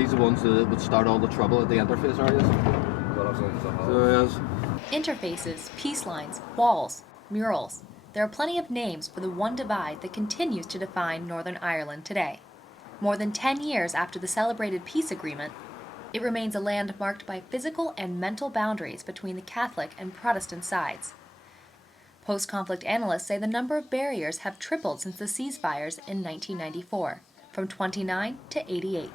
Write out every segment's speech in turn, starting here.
He's the ones that would start all the trouble at the interface areas. So he is. Interfaces, peace lines, walls, murals. There are plenty of names for the one divide that continues to define Northern Ireland today. More than 10 years after the celebrated peace agreement, it remains a land marked by physical and mental boundaries between the Catholic and Protestant sides. Post-conflict analysts say the number of barriers have tripled since the ceasefires in 1994, from 29 to 88.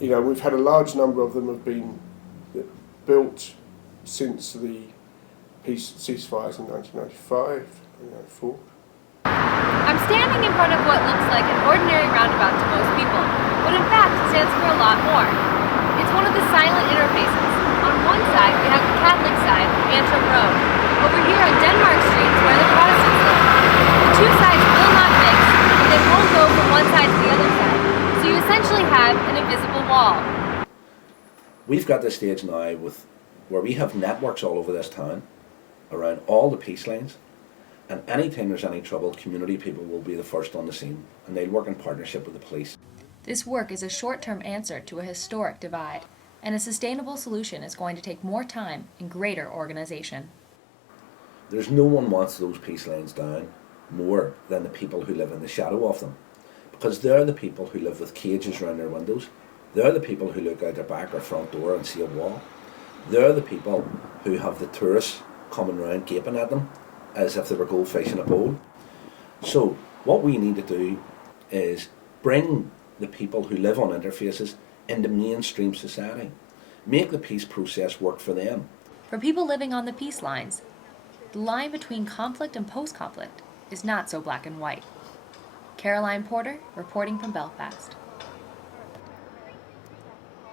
We've had a large number of them have been built since the peace ceasefires in 1995 and 1994. I'm standing in front of what looks like an ordinary roundabout to most people, but in fact stands for a lot more. It's one of the silent interfaces. On one side, we have the Catholic side, Antrim Road. Over here on Denmark Street is where the Protestants live. The two sides will not mix, and they won't go from one side to the other side. So you essentially have an invisible wall. We've got this stage now where we have networks all over this town, around all the peace lines, and anytime there's any trouble, community people will be the first on the scene, and they'll work in partnership with the police. This work is a short-term answer to a historic divide, and a sustainable solution is going to take more time and greater organization. There's no one wants those peace lines down more than the people who live in the shadow of them, because they're the people who live with cages around their windows. They're the people who look out their back or front door and see a wall. They're the people who have the tourists coming around gaping at them as if they were goldfish in a bowl. So what we need to do is bring the people who live on interfaces into mainstream society. Make the peace process work for them. For people living on the peace lines, the line between conflict and post-conflict is not so black and white. Caroline Porter, reporting from Belfast.